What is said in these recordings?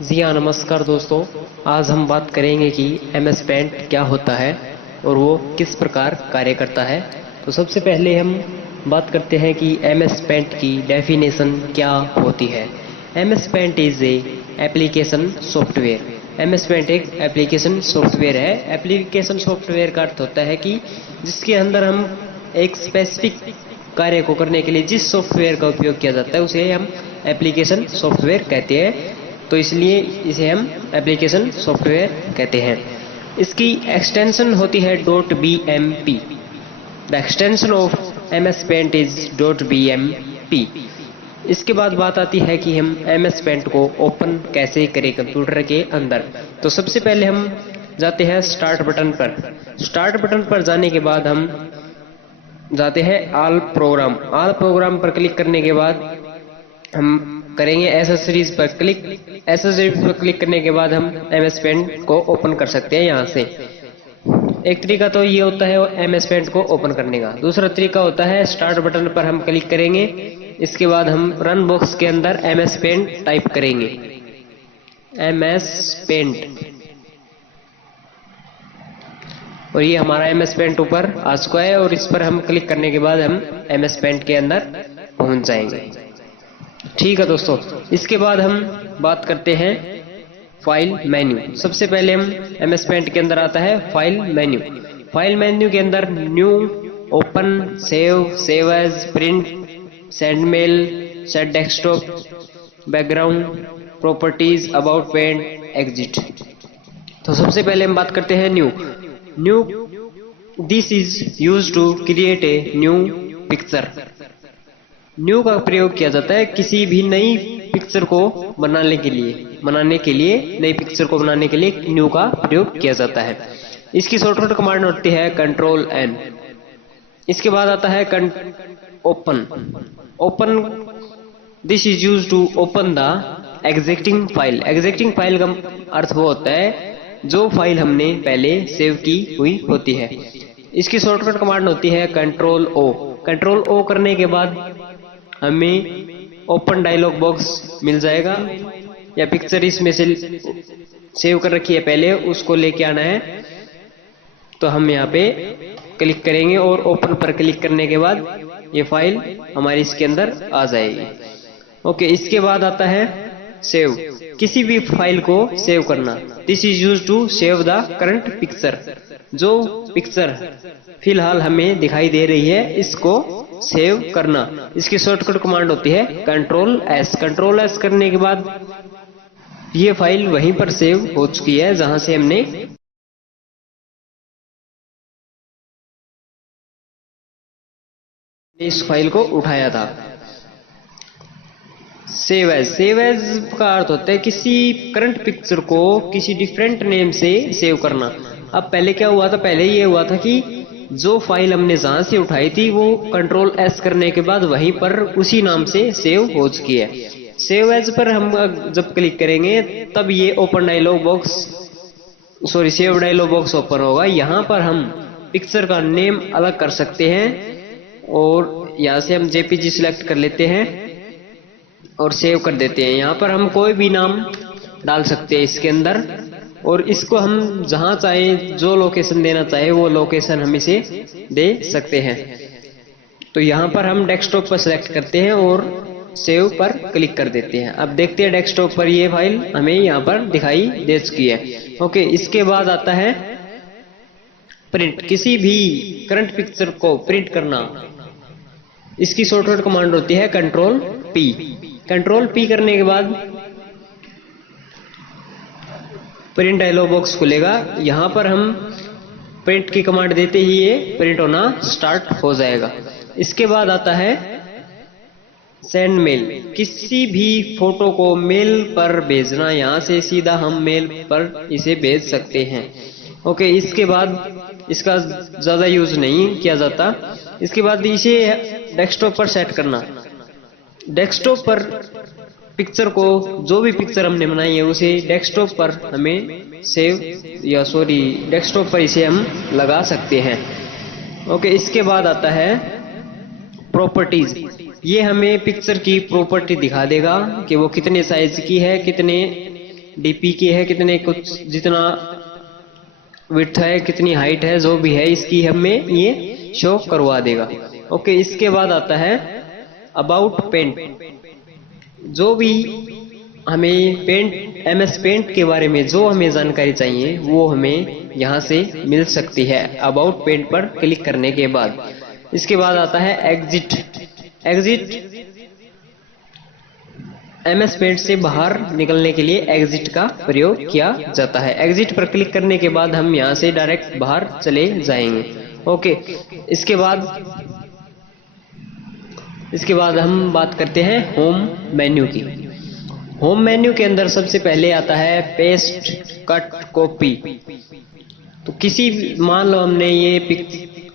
जी हाँ, नमस्कार दोस्तों। आज हम बात करेंगे कि MS पेंट क्या होता है और वो किस प्रकार कार्य करता है। तो सबसे पहले हम बात करते हैं कि MS पेंट की डेफिनेशन क्या होती है। MS paint is a application software. MS paint एक एप्लीकेशन सॉफ्टवेयर है। एप्लीकेशन सॉफ्टवेयर का अर्थ होता है कि जिसके अंदर हम एक स्पेसिफिक कार्य को करने के लिए जिस सॉफ्टवेयर का उपयोग किया जाता है उसे हम एप्लीकेशन सॉफ्टवेयर कहते हैं। तो इसलिए इसे हम एप्लीकेशन सॉफ्टवेयर कहते हैं। इसकी एक्सटेंशन होती है .bmp। The extension of MS paint is .bmp। इसके बाद बात आती है कि हम MS पेंट को ओपन कैसे करें कंप्यूटर के अंदर। तो सबसे पहले हम जाते हैं स्टार्ट बटन पर। स्टार्ट बटन पर जाने के बाद हम जाते हैं ऑल प्रोग्राम। ऑल प्रोग्राम पर क्लिक करने के बाद हम करेंगे एसेसरीज पर क्लिक। एसेसरीज पर क्लिक करने के बाद हम MS पेंट को ओपन कर सकते हैं यहाँ से। एक तरीका तो ये होता है MS पेंट को ओपन करने का। दूसरा तरीका होता है स्टार्ट बटन पर हम क्लिक करेंगे, इसके बाद हम रन बॉक्स के अंदर MS पेंट टाइप करेंगे। MS पेंट, और ये हमारा MS पेंट ऊपर आ चुका है और इस पर हम क्लिक करने के बाद हम MS पेंट के अंदर पहुंच जाएंगे। ठीक है दोस्तों, इसके बाद हम बात करते हैं फाइल मेन्यू। सबसे पहले हम MS पेंट के अंदर आता है फाइल मेन्यू। फाइल मेन्यू के अंदर new, open, save, save as, print, send mail, set desktop, background, properties, about paint, exit. तो सबसे पहले हम बात करते हैं new. This is use to create a new picture. New का प्रयोग किया जाता है किसी भी नई पिक्चर को बनाने के लिए नई पिक्चर को बनाने के लिए न्यू का प्रयोग किया जाता है। इसकी शॉर्टकट कमांड होती है Ctrl+N। इसके बाद आता है open. Open, this is use to open the existing file. Existing file का अर्थ वो होता है जो फाइल हमने पहले सेव की हुई होती है। इसकी शॉर्टकट कमांड होती है Ctrl+O। Ctrl+O करने के बाद हमें ओपन डायलॉग बॉक्स मिल जाएगा, या पिक्चर इसमें से सेव कर रखी है पहले उसको लेके आना है। तो हम यहाँ पे क्लिक करेंगे और ओपन पर क्लिक करने के बाद ये फाइल हमारी इसके अंदर आ जाएगी। ओके, इसके बाद आता है सेव। किसी भी फाइल को सेव करना। This is use to save the current picture. जो पिक्चर फिलहाल हमें दिखाई दे रही है इसको सेव करना। इसकी शॉर्टकट कमांड होती है Ctrl+S। Ctrl+S करने के बाद ये फाइल वहीं पर सेव हो चुकी है जहां से हमने इस फाइल को उठाया था। Save as. सेव एज का अर्थ होता है किसी करंट पिक्चर को किसी डिफरेंट नेम से सेव करना। अब पहले क्या हुआ था, पहले ये हुआ था कि जो फाइल हमने जहां से उठाई थी वो Ctrl+S करने के बाद वहीं पर उसी नाम से सेव हो चुकी है। सेव एज पर हम जब क्लिक करेंगे तब ये open dialog box, sorry, save dialog box open होगा। यहाँ पर हम पिक्चर का नेम अलग कर सकते हैं और यहाँ से हम JPG सिलेक्ट कर लेते हैं और सेव कर देते हैं। यहाँ पर हम कोई भी नाम डाल सकते हैं इसके अंदर, और इसको हम जहां चाहें जो लोकेशन देना चाहे वो लोकेशन हम इसे दे सकते हैं। तो यहाँ पर हम डेस्कटॉप पर सिलेक्ट करते हैं और सेव पर क्लिक कर देते हैं। अब देखते हैं डेस्कटॉप पर ये फाइल हमें यहाँ पर दिखाई दे चुकी है। ओके, इसके बाद आता है प्रिंट। किसी भी करंट पिक्चर को प्रिंट करना। इसकी शॉर्टकट कमांड होती है Ctrl+P। Ctrl+P करने के बाद प्रिंट डायलॉग बॉक्स खुलेगा। यहाँ पर हम प्रिंट की कमांड देते ही ये प्रिंट होना स्टार्ट हो जाएगा। इसके बाद आता है सेंड मेल। किसी भी फोटो को मेल पर भेजना। यहाँ से सीधा हम मेल पर इसे भेज सकते हैं। ओके, इसके बाद इसका ज्यादा यूज नहीं किया जाता। इसके बाद इसे डेस्कटॉप पर सेट करना। डेस्कटॉप पर पिक्चर को, जो भी पिक्चर हमने बनाई है उसे डेस्कटॉप पर हमें सेव, या सॉरी, डेस्कटॉप पर इसे हम लगा सकते हैं। ओके, इसके बाद आता है प्रॉपर्टीज। ये हमें पिक्चर की प्रॉपर्टी दिखा देगा कि वो कितने साइज की है, कितने डीपी की है, कितने कुछ जितना विड्थ है, कितनी हाइट है, जो भी है इसकी हमें ये शो करवा देगा। ओके, इसके बाद आता है अबाउट पेंट। जो भी हमें पेंट, एमएस पेंट के बारे में जो हमें जानकारी चाहिए वो हमें यहाँ से मिल सकती है अबाउट पेंट पर क्लिक करने के बाद। इसके बाद आता है एग्जिट। एग्जिट एमएस पेंट से बाहर निकलने के लिए एग्जिट का प्रयोग किया जाता है। एग्जिट पर क्लिक करने के बाद हम यहाँ से डायरेक्ट बाहर चले जाएंगे। ओके, इसके बाद हम बात करते हैं होम मेन्यू की। होम मेन्यू के अंदर सबसे पहले आता है पेस्ट, कट, कॉपी। तो किसी मान लो हमने ये पिक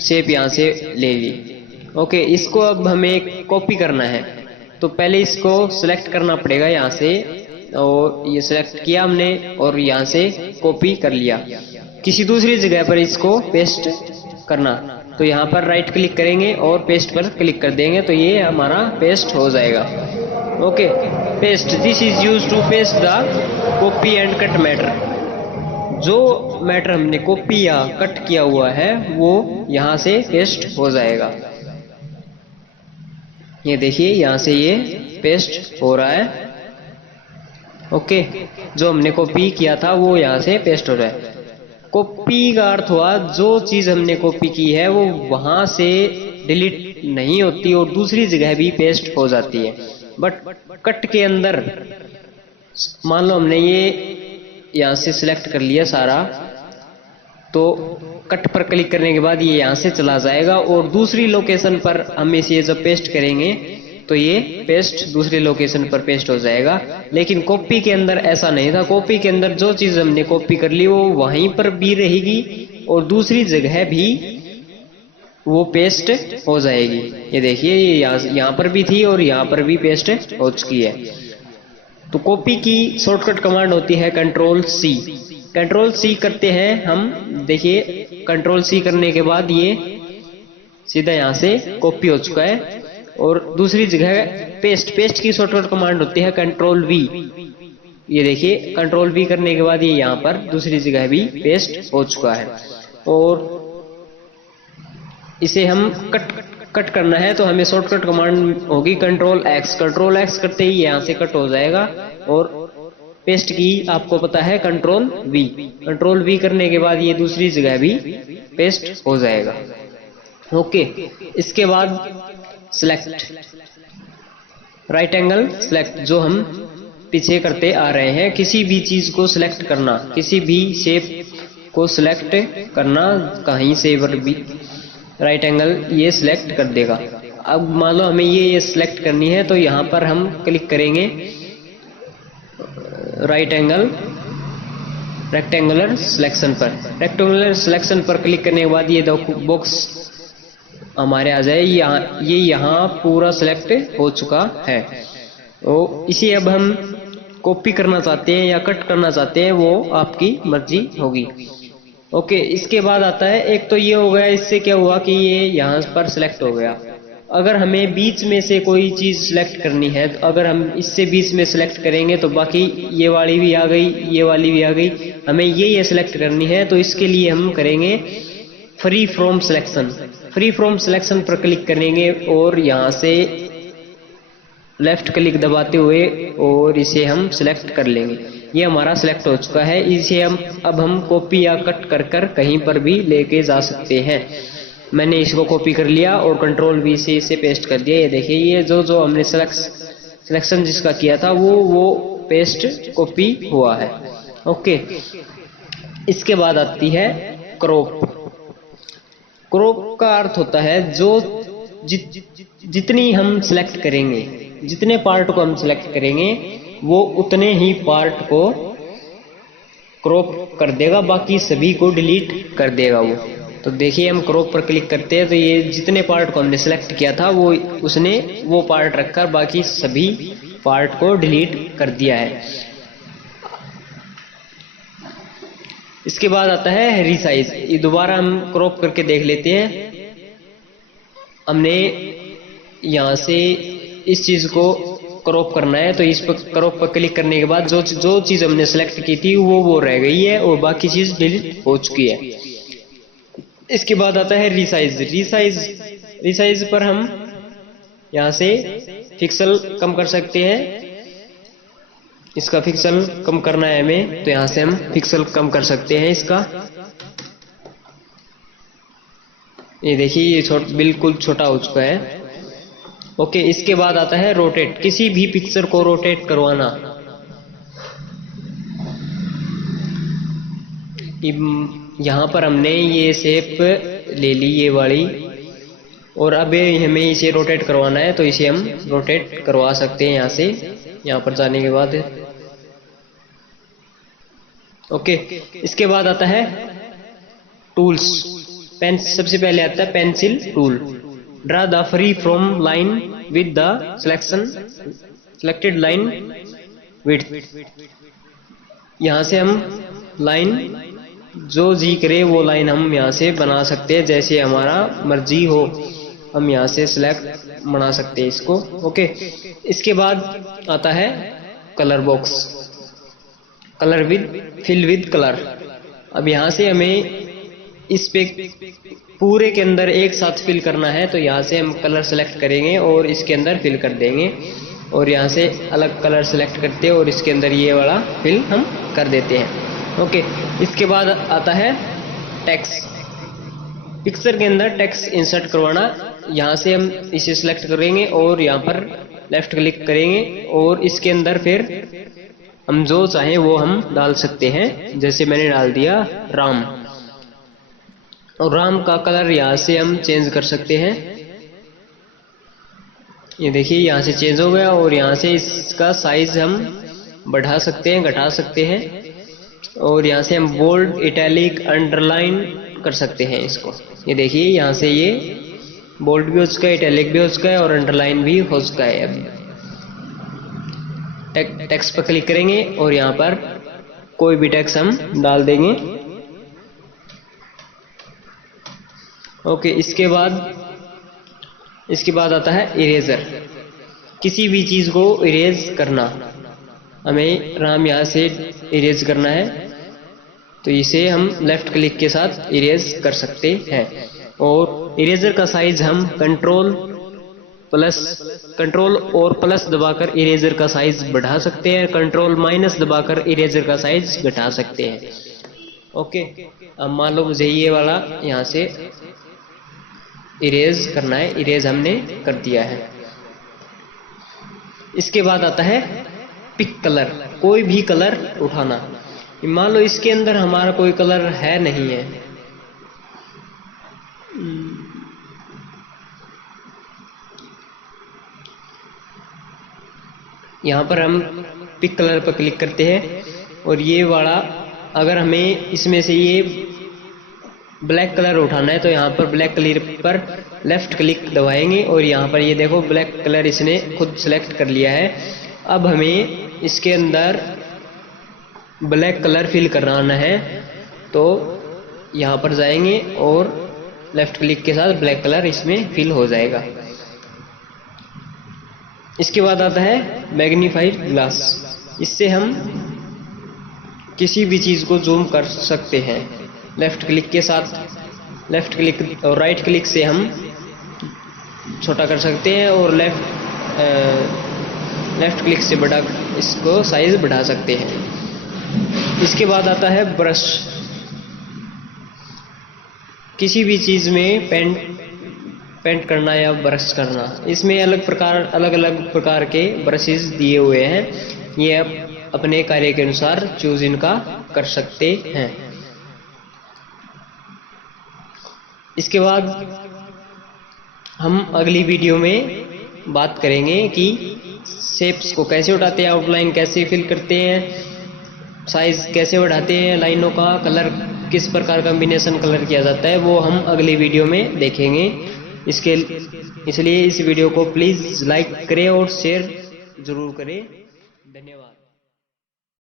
शेप यहाँ से ले ली। ओके, इसको अब हमें कॉपी करना है, तो पहले इसको सिलेक्ट करना पड़ेगा यहाँ से, और ये सिलेक्ट किया हमने और यहाँ से कॉपी कर लिया। किसी दूसरी जगह पर इसको पेस्ट करना, तो यहाँ पर राइट क्लिक करेंगे और पेस्ट पर क्लिक कर देंगे, तो ये हमारा पेस्ट हो जाएगा। Okay, paste, this is use to paste the copy and cut matter. जो मैटर हमने कॉपी या कट किया हुआ है वो यहाँ से पेस्ट हो जाएगा। ये देखिए यहाँ से ये पेस्ट हो रहा है। ओके, जो हमने कॉपी किया था वो यहाँ से पेस्ट हो रहा है। कॉपी का अर्थ हुआ जो चीज हमने कॉपी की है वो वहां से डिलीट नहीं होती और दूसरी जगह भी पेस्ट हो जाती है। बट कट के अंदर मान लो हमने ये यहाँ से सिलेक्ट कर लिया सारा, तो कट पर क्लिक करने के बाद ये यहाँ से चला जाएगा और दूसरी लोकेशन पर हम इसे जब पेस्ट करेंगे तो ये पेस्ट दूसरी लोकेशन पर पेस्ट हो जाएगा। लेकिन कॉपी के अंदर ऐसा नहीं था। कॉपी के अंदर जो चीज हमने कॉपी कर ली वो वहीं पर भी रहेगी और दूसरी जगह भी वो पेस्ट हो जाएगी। ये देखिए, ये यहाँ पर भी थी और यहाँ पर भी पेस्ट हो चुकी है। तो कॉपी की शॉर्टकट कमांड होती है कंट्रोल सी। कंट्रोल सी करते हैं हम, देखिए कंट्रोल सी करने के बाद ये सीधा यहाँ से कॉपी हो चुका है और दूसरी जगह पेस्ट की शॉर्टकट कमांड होती है कंट्रोल वी। ये देखिए कंट्रोल वी करने के बाद ये यहाँ पर दूसरी जगह भी पेस्ट हो चुका है। और इसे हम कट करना है तो हमें शॉर्टकट कमांड होगी कंट्रोल एक्स। कंट्रोल एक्स करते ही यहाँ से कट हो जाएगा। और पेस्ट की आपको पता है कंट्रोल वी। कंट्रोल वी करने के बाद ये दूसरी जगह भी पेस्ट हो जाएगा। ओके, इसके बाद सिलेक्ट, राइट एंगल सेलेक्ट, जो हम पीछे करते आ रहे हैं। किसी भी चीज को सिलेक्ट करना, किसी भी शेप को सिलेक्ट करना, कहीं से भी राइट एंगल ये सिलेक्ट कर देगा। अब मान लो हमें ये सिलेक्ट करनी है तो यहाँ पर हम क्लिक करेंगे राइट एंगल रेक्टेंगुलर सिलेक्शन पर। रेक्टेंगुलर सिलेक्शन पर क्लिक करने के बाद ये बॉक्स हमारे आ जाए। ये यहाँ पूरा सिलेक्ट हो चुका है। तो इसे अब हम कॉपी करना चाहते हैं या कट करना चाहते हैं वो आपकी मर्जी होगी। ओके, इसके बाद आता है, एक तो ये हो गया, इससे क्या हुआ कि ये यहाँ पर सिलेक्ट हो गया। अगर हमें बीच में से कोई चीज सिलेक्ट करनी है तो अगर हम इससे बीच में सिलेक्ट करेंगे तो बाकी ये वाली भी आ गई, ये वाली भी आ गई। हमें ये सिलेक्ट करनी है तो इसके लिए हम करेंगे free from selection. Free from selection पर क्लिक करेंगे और यहाँ से लेफ्ट क्लिक दबाते हुए और इसे हम सिलेक्ट कर लेंगे। ये हमारा सिलेक्ट हो चुका है। इसे अब हम कॉपी या कट कर कर कहीं पर भी लेके जा सकते हैं। मैंने इसको कॉपी कर लिया और कंट्रोल वी से इसे पेस्ट कर दिया। ये देखिए, ये जो हमने सिलेक्शन जिसका किया था वो पेस्ट कॉपी हुआ है। ओके, इसके बाद आती है क्रॉप। क्रॉप का अर्थ होता है जो जितनी हम सिलेक्ट करेंगे, जितने पार्ट को हम सिलेक्ट करेंगे वो उतने ही पार्ट को क्रॉप कर देगा, बाकी सभी को डिलीट कर देगा वो। तो देखिए, हम क्रॉप पर क्लिक करते हैं तो ये जितने पार्ट को हमने सिलेक्ट किया था वो उसने वो पार्ट रखकर बाकी सभी पार्ट को डिलीट कर दिया है। इसके बाद आता है रिसाइज। ये दोबारा हम क्रॉप करके देख लेते हैं। हमने यहाँ से इस चीज को क्रॉप करना है, तो इस पर क्रॉप पर क्लिक करने के बाद जो चीज हमने सेलेक्ट की थी वो रह गई है और बाकी चीज डिलीट हो चुकी है। इसके बाद आता है रिसाइज। रिसाइज पर हम यहाँ से पिक्सल कम कर सकते हैं। इसका पिक्सल कम करना है हमें, तो यहाँ से हम पिक्सल कम कर सकते हैं इसका। ये देखिए ये बिल्कुल छोटा हो चुका है। ओके, इसके बाद आता है रोटेट। किसी भी पिक्चर को रोटेट करवाना। यहाँ पर हमने ये शेप ले ली, ये वाली, और अब हमें इसे रोटेट करवाना है, तो इसे हम रोटेट करवा सकते हैं यहाँ से, यहाँ पर जाने के बाद। ओके, इसके बाद आता है टूल्स। सबसे पहले आता है pencil tool. Draw the free from line with the selected line width. यहाँ से हम लाइन जो जी करे वो लाइन हम यहाँ से बना सकते हैं, जैसे हमारा मर्जी हो हम यहाँ से सिलेक्ट बना सकते हैं इसको। ओके, इसके बाद आता है colour box. Colour fill with colour. अब यहाँ से हमें इस पे पूरे के अंदर एक साथ फिल करना है, तो यहाँ से हम कलर सेलेक्ट करेंगे और इसके अंदर फिल कर देंगे, और यहाँ से अलग कलर सेलेक्ट करते हैं और इसके अंदर ये वाला फिल हम कर देते हैं। ओके, इसके बाद आता है टेक्स्ट। पिक्चर के अंदर टेक्स्ट इंसर्ट करवाना। यहाँ से हम इसे सेलेक्ट करेंगे और यहाँ पर लेफ्ट क्लिक करेंगे और इसके अंदर फिर हम जो चाहे वो हम डाल सकते हैं। जैसे मैंने डाल दिया राम, और राम का कलर यहाँ से हम चेंज कर सकते हैं। ये देखिए यहाँ से चेंज हो गया, और यहाँ से इसका साइज हम बढ़ा सकते हैं, घटा सकते हैं, और यहाँ से हम बोल्ड, इटैलिक, अंडरलाइन कर सकते हैं इसको। ये देखिए यहाँ से ये बोल्ड भी हो चुका है, इटैलिक भी हो चुका है और अंडरलाइन भी हो चुका है। अब टेक्स्ट पर क्लिक करेंगे और यहाँ पर कोई भी टेक्स्ट हम डाल देंगे। ओके, इसके बाद आता है इरेजर। किसी भी चीज को इरेज करना। हमें राम यहाँ से इरेज करना है, तो इसे हम लेफ्ट क्लिक के साथ इरेज कर सकते हैं। और इरेजर का साइज हम कंट्रोल और प्लस दबाकर इरेजर का साइज बढ़ा सकते हैं, कंट्रोल माइनस दबाकर इरेजर का साइज घटा सकते हैं। ओके, अब मान लो मुझे ये वाला यहाँ से इरेज करना है, इरेज हमने कर दिया है। इसके बाद आता है पिक कलर। कोई भी कलर उठाना। मान लो इसके अंदर हमारा कोई कलर है नहीं है, यहाँ पर हम पिक कलर पर क्लिक करते हैं और ये वाला, अगर हमें इसमें से ये ब्लैक कलर उठाना है तो यहाँ पर ब्लैक कलर पर लेफ्ट क्लिक दबाएंगे और यहाँ पर ये देखो ब्लैक कलर इसने खुद सेलेक्ट कर लिया है। अब हमें इसके अंदर ब्लैक कलर फिल कराना है, तो यहाँ पर जाएंगे और लेफ्ट क्लिक के साथ ब्लैक कलर इसमें फिल हो जाएगा। इसके बाद आता है मैग्नीफाइड ग्लास। इससे हम किसी भी चीज़ को जूम कर सकते हैं। लेफ्ट क्लिक के साथ, लेफ्ट क्लिक और राइट क्लिक से हम छोटा कर सकते हैं और लेफ्ट क्लिक से बड़ा इसको साइज बढ़ा सकते हैं। इसके बाद आता है ब्रश। किसी भी चीज़ में पेंट करना या ब्रश करना। इसमें अलग अलग प्रकार के ब्रशेस दिए हुए हैं, ये आप अपने कार्य के अनुसार चूज इनका कर सकते हैं। इसके बाद हम अगली वीडियो में बात करेंगे कि शेप्स को कैसे उठाते हैं, आउटलाइन कैसे फिल करते हैं, साइज कैसे बढ़ाते हैं, लाइनों का कलर किस प्रकार कॉम्बिनेशन कलर किया जाता है, वो हम अगली वीडियो में देखेंगे। इसलिए इस वीडियो को प्लीज़ लाइक करें और शेयर जरूर करें। धन्यवाद।